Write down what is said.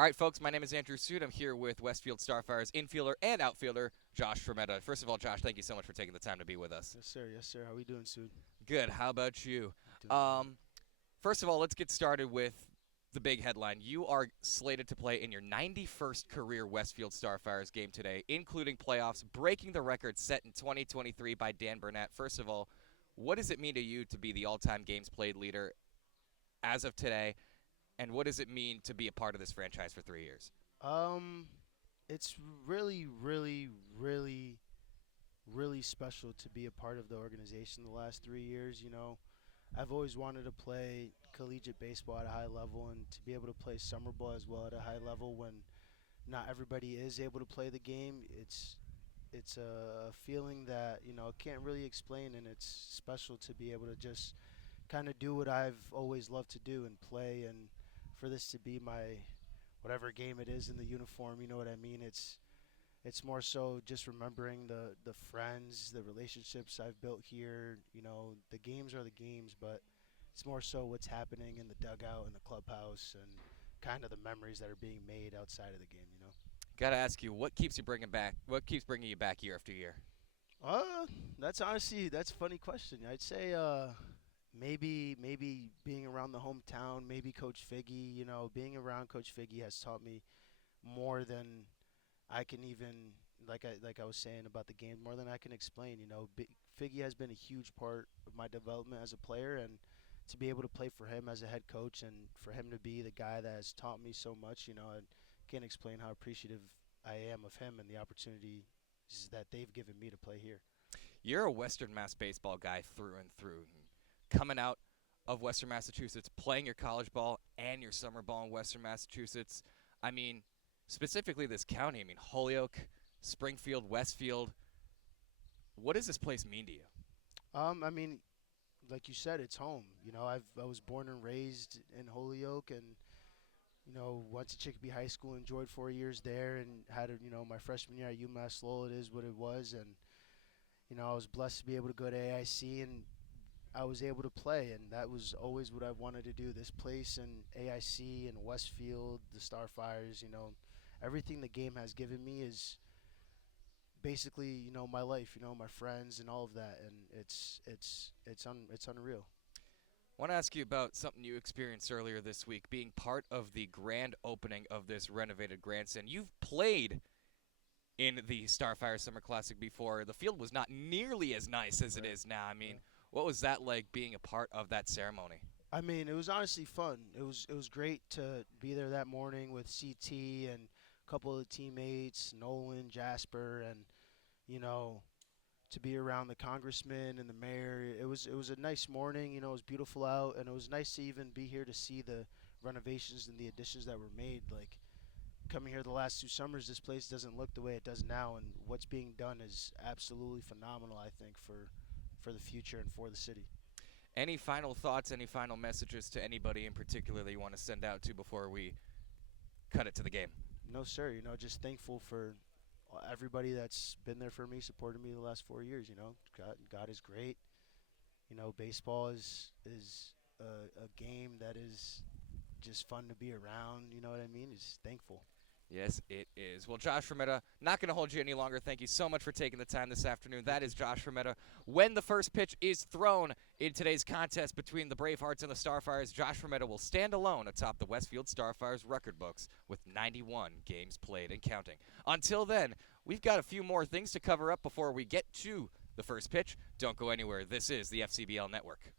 All right, folks, my name is Andrew Sood. I'm here with Westfield Starfires infielder and outfielder Josh Frometa. First of all, Josh, thank you so much for taking the time to be with us. Yes, sir. Yes, sir. How we doing, Sud? Good. How about you? Doing great. Um, First of all, let's get started with the big headline. You are slated to play in your 91st career Westfield Starfires game today, including playoffs, breaking the record set in 2023 by Dan Burnett. First of all, what does it mean to you to be the all-time games played leader as of today, and what does it mean to be a part of this franchise for 3 years? Um, it's really special to be a part of the organization the last 3 years. I've always wanted to play collegiate baseball at a high level and to be able to play summer ball as well at a high level when not everybody is able to play the game. It's a feeling that can't really explain, and it's special to be able to just kind of do what I've always loved to do and play, and for this to be my whatever game it is in the uniform. You know what I mean? It's more so just remembering the friends, the relationships I've built here. The games are the games, but it's more so what's happening in the dugout and the clubhouse and kind of the memories that are being made outside of the game. Got to ask you, what keeps you bringing back? What keeps bringing you back year after year? Uh, that's a funny question. I'd say maybe being around the hometown, maybe Coach Figgy. Being around Coach Figgy has taught me more than I can even like I was saying about the game, more than I can explain. Figgy has been a huge part of my development as a player, and to be able to play for him as a head coach and for him to be the guy that has taught me so much, I can't explain how appreciative I am of him and the opportunity that they've given me to play here. You're a Western Mass baseball guy through and through. Coming out of Western Massachusetts, playing your college ball and your summer ball in Western Massachusetts. I mean, specifically this county. I mean, Holyoke, Springfield, Westfield. What does this place mean to you? I mean, like you said, it's home. I was born and raised in Holyoke, and went to Chicopee High School, enjoyed 4 years there, and had my freshman year at UMass Lowell. It is what it was, and I was blessed to be able to go to AIC, and I was able to play, and that was always what I wanted to do. This place and AIC and Westfield, the Starfires, everything the game has given me is basically my life, my friends and all of that, and it's unreal. I want to ask you about something you experienced earlier this week, being part of the grand opening of this renovated grandstand. You've played in the Starfire Summer Classic before. The field was not nearly as nice as it Right. is now. I Yeah. mean, what was that like being a part of that ceremony? I mean, it was honestly fun. It was great to be there that morning with CT and a couple of the teammates, Nolan, Jasper, and you know to be around the congressman and the mayor. It was a nice morning. It was beautiful out, and it was nice to even be here to see the renovations and the additions that were made. Like coming here the last 2 summers, this place doesn't look the way it does now, and what's being done is absolutely phenomenal. I think for the future and for the city. Any final thoughts, any final messages to anybody in particular that you want to send out to before we cut it to the game? No, sir. Just thankful for everybody that's been there for me, supported me the last 4 years. God is great. Baseball is a game that is just fun to be around. You know what I mean? Just thankful. Yes, it is. Well, Josh Frometa, not going to hold you any longer. Thank you so much for taking the time this afternoon. That Thank you. is Josh Frometa. When the first pitch is thrown in today's contest between the Bravehearts and the Starfires, Josh Frometa will stand alone atop the Westfield Starfires record books with 91 games played and counting. Until then, we've got a few more things to cover up before we get to the first pitch. Don't go anywhere. This is the FCBL Network.